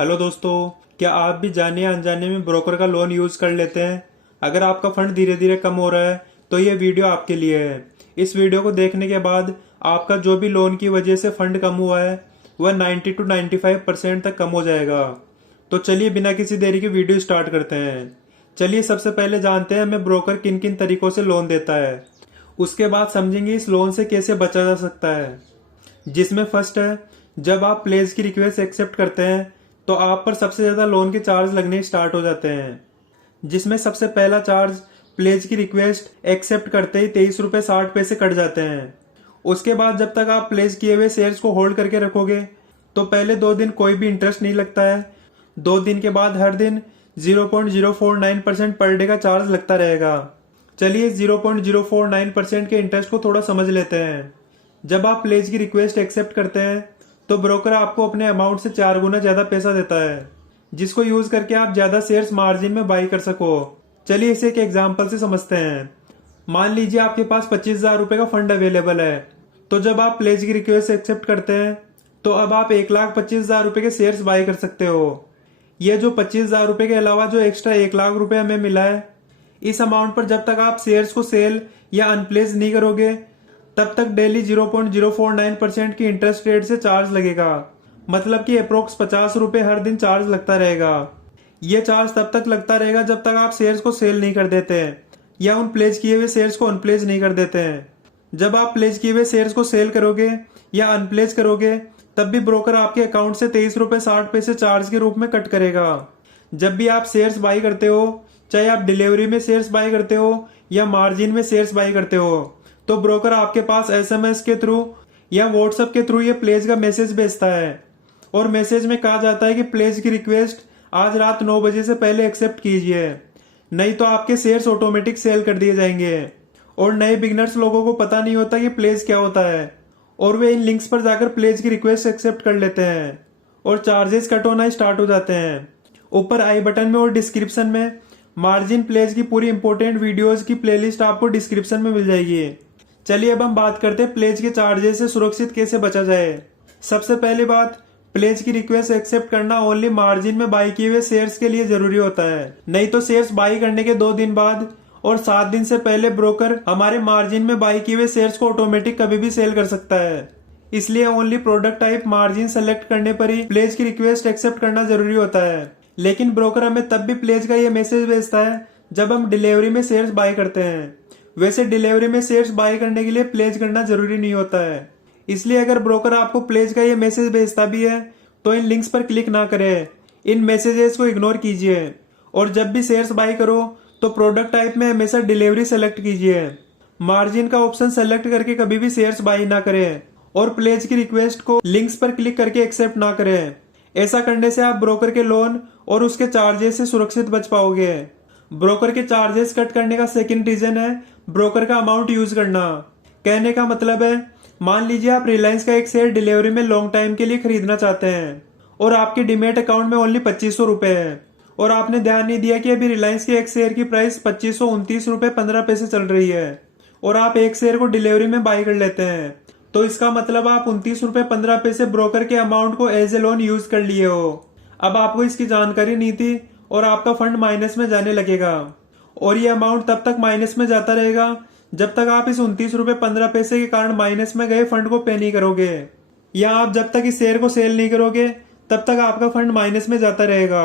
Hello दोस्तों, क्या आप भी जाने या अनजाने में ब्रोकर का लोन यूज कर लेते हैं? अगर आपका फंड धीरे धीरे कम हो रहा है तो ये वीडियो आपके लिए है। इस वीडियो को देखने के बाद आपका जो भी लोन की वजह से फंड कम हुआ है वह 90 to 95% तक कम हो जाएगा। तो चलिए बिना किसी देरी के वीडियो स्टार्ट करते हैं। चलिए सबसे पहले जानते हैं हमें ब्रोकर किन किन तरीकों से लोन देता है। उसके बाद समझेंगे इस लोन से कैसे बचा जा सकता है। जिसमें फर्स्ट है, जब आप प्लेज की रिक्वेस्ट एक्सेप्ट करते हैं तो आप पर सबसे ज्यादा लोन के चार्ज लगने स्टार्ट हो जाते हैं। जिसमें सबसे पहला चार्ज, प्लेज की रिक्वेस्ट एक्सेप्ट करते ही 23 रुपये 60 पैसे कट जाते हैं। उसके बाद जब तक आप प्लेज किए हुए शेयर्स को होल्ड करके रखोगे तो पहले 2 दिन कोई भी इंटरेस्ट नहीं लगता है। 2 दिन के बाद हर दिन 0.049% पर डे का चार्ज लगता रहेगा। चलिए 0.049% के इंटरेस्ट को थोड़ा समझ लेते हैं। जब आप प्लेज की रिक्वेस्ट एक्सेप्ट करते हैं तो ब्रोकर आपको अपने अमाउंट से 4 गुना ज्यादा पैसा देता है, जिसको यूज करके आप ज्यादा शेयर्स मार्जिन में बाई कर सको। चलिए इसे एक एग्जांपल से समझते हैं। मान लीजिए आपके पास 25,000 रुपए का फंड अवेलेबल है। तो जब आप प्लेज की रिक्वेस्ट एक्सेप्ट करते हैं तो अब आप 1,25,000 रुपए के शेयर्स बाई कर सकते हो। ये जो 25,000 रुपए के अलावा जो एक्स्ट्रा 1,00,000 रुपए हमें मिला है, इस अमाउंट पर जब तक आप शेयर्स को सेल या अनप्लेस नहीं करोगे तब तक डेली 0.049% की इंटरेस्ट रेट से चार्ज लगेगा। मतलब कि अप्रोक्स 50 रुपए हर दिन चार्ज लगता रहेगा। ये चार्ज तब तक लगता रहेगा जब तक आप शेयर्स को सेल नहीं कर देते हैं या उन प्लेज किए हुए शेयर्स को अनप्लेज नहीं कर देते हैं। जब आप प्लेज किए हुए शेयर्स को सेल करोगे या अनप्लेज करोगे तब भी ब्रोकर आपके अकाउंट से 23 रुपये 60 पैसे चार्ज के रूप में कट करेगा। जब भी आप शेयर्स बाई करते हो, चाहे आप डिलीवरी में शेयर्स बाई करते हो या मार्जिन में शेयर्स बाई करते हो, तो ब्रोकर आपके पास एसएमएस के थ्रू या व्हाट्सएप के थ्रू ये प्लेज का मैसेज भेजता है और मैसेज में कहा जाता है कि प्लेज की रिक्वेस्ट आज रात 9 बजे से पहले एक्सेप्ट कीजिए, नहीं तो आपके शेयर्स ऑटोमेटिक सेल कर दिए जाएंगे। और नए बिगनर्स लोगों को पता नहीं होता कि प्लेज क्या होता है और वे इन लिंक्स पर जाकर प्लेज की रिक्वेस्ट एक्सेप्ट कर लेते हैं और चार्जेस कट होना स्टार्ट हो जाते हैं। ऊपर आई बटन में और डिस्क्रिप्शन में मार्जिन प्लेज की पूरी इंपोर्टेंट वीडियोस की प्लेलिस्ट आपको डिस्क्रिप्शन में मिल जाएगी। चलिए अब हम बात करते हैं प्लेज के चार्जेस से सुरक्षित कैसे बचा जाए। सबसे पहली बात, प्लेज की रिक्वेस्ट एक्सेप्ट करना ओनली मार्जिन में बाई किए हुए शेयर्स के लिए जरूरी होता है। नहीं तो शेयर्स बाई करने के 2 दिन बाद और 7 दिन से पहले ब्रोकर हमारे मार्जिन में बाई किए हुए शेयर्स को ऑटोमेटिक कभी भी सेल कर सकता है। इसलिए only product type margin select करने पर ही प्लेज की रिक्वेस्ट एक्सेप्ट करना जरूरी होता है। लेकिन ब्रोकर हमें तब भी प्लेज का ये मैसेज भेजता है जब हम डिलीवरी में शेयर्स बाई करते हैं। वैसे डिलीवरी में शेयर्स बाई करने के लिए प्लेज करना जरूरी नहीं होता है। इसलिए अगर ब्रोकर आपको प्लेज का ये मैसेज भेजता भी है तो इन लिंक्स पर क्लिक ना करें, इन मैसेजेस को इग्नोर कीजिए। और जब भी शेयर्स बाई करो तो प्रोडक्ट टाइप में हमेशा डिलीवरी सेलेक्ट कीजिए। मार्जिन का ऑप्शन सेलेक्ट करके कभी भी शेयर्स बाई ना करें और प्लेज की रिक्वेस्ट को लिंक्स पर क्लिक करके एक्सेप्ट ना करें। ऐसा करने से आप ब्रोकर के लोन और उसके चार्जेस से सुरक्षित बच पाओगे। ब्रोकर के चार्जेस कट करने का सेकंड रीजन है ब्रोकर का अमाउंट यूज करना। कहने का मतलब है, मान लीजिए आप रिलायंस का एक शेयर डिलीवरी में लॉन्ग टाइम के लिए खरीदना चाहते हैं और आपके डीमेट अकाउंट में ओनली 2500 रुपए है और आपने ध्यान नहीं दिया कि अभी रिलायंस के एक शेयर की प्राइस 2529 रुपए 15 पैसे चल रही है और आप एक शेयर को डिलीवरी में बाई कर लेते हैं। तो इसका मतलब आप 29 रुपए 15 पैसे ब्रोकर के अमाउंट को एज ए लोन यूज कर लिए हो। अब आपको इसकी जानकारी नहीं थी और आपका फंड माइनस में जाने लगेगा और ये अमाउंट तब तक माइनस में जाता रहेगा जब तक आप इस 29 रुपए 15 पैसे के कारण माइनस में गए फंड को पे नहीं करोगे, या आप जब तक इस शेयर को सेल नहीं करोगे तब तक आपका फंड माइनस में जाता रहेगा।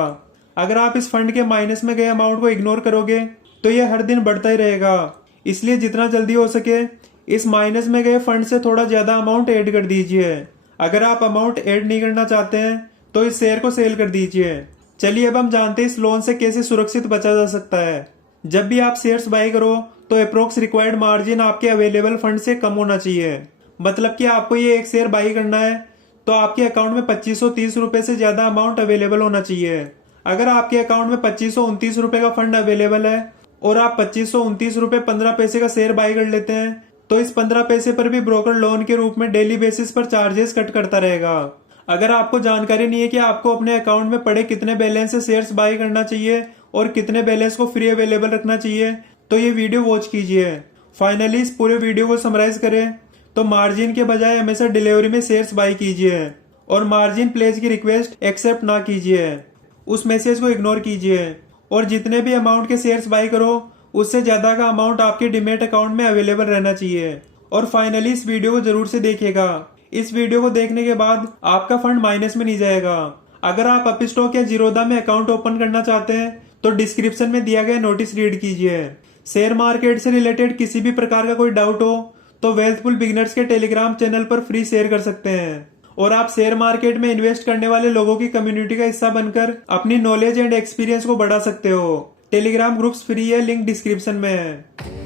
अगर आप इस फंड के माइनस में गए अमाउंट को इग्नोर करोगे तो ये हर दिन बढ़ता ही रहेगा। इसलिए जितना जल्दी हो सके इस माइनस में गए फंड से थोड़ा ज्यादा अमाउंट ऐड कर दीजिए। अगर आप अमाउंट ऐड नहीं करना चाहते हैं तो इस शेयर को सेल कर दीजिए। चलिए अब हम जानते हैं इस लोन से कैसे सुरक्षित बचा जा सकता है। जब भी आप शेयर्स बाई करो तो अप्रोक्स रिक्वायर्ड मार्जिन आपके अवेलेबल फंड से कम होना चाहिए। मतलब कि आपको ये एक शेयर बाई करना है तो आपके अकाउंट में 2530 रुपए से ज्यादा अमाउंट अवेलेबल होना चाहिए। अगर आपके अकाउंट में 2529 रुपए का फंड अवेलेबल है और आप 2529 रुपए 15 पैसे का शेयर बाई कर लेते हैं तो इस 15 पैसे पर भी ब्रोकर लोन के रूप में डेली बेसिस पर चार्जेस कट करता रहेगा। अगर आपको जानकारी नहीं है कि आपको अपने अकाउंट में पड़े कितने बैलेंस से शेयर्स बाई करना चाहिए और कितने बैलेंस को फ्री अवेलेबल रखना चाहिए तो ये वीडियो वॉच कीजिए। फाइनली इस पूरे वीडियो को समराइज करें तो मार्जिन के बजाय हमेशा डिलीवरी में शेयर्स बाई कीजिए और मार्जिन प्लेज की रिक्वेस्ट एक्सेप्ट ना कीजिए। उस मैसेज को इग्नोर कीजिए और जितने भी अमाउंट के शेयर्स बाई करो उससे ज्यादा का अमाउंट आपके डीमैट अकाउंट में अवेलेबल रहना चाहिए। और फाइनली इस वीडियो को जरूर से देखिएगा। इस वीडियो को देखने के बाद आपका फंड माइनस में नहीं जाएगा। अगर आप अपस्टॉक या जीरोधा में अकाउंट ओपन करना चाहते हैं तो डिस्क्रिप्शन में दिया गया नोटिस रीड कीजिए। शेयर मार्केट से रिलेटेड किसी भी प्रकार का कोई डाउट हो तो वेल्थफुल बिगिनर्स के टेलीग्राम चैनल पर फ्री शेयर कर सकते हैं और आप शेयर मार्केट में इन्वेस्ट करने वाले लोगों की कम्युनिटी का हिस्सा बनकर अपनी नॉलेज एंड एक्सपीरियंस को बढ़ा सकते हो। टेलीग्राम ग्रुप्स फ्री है, लिंक डिस्क्रिप्शन में है।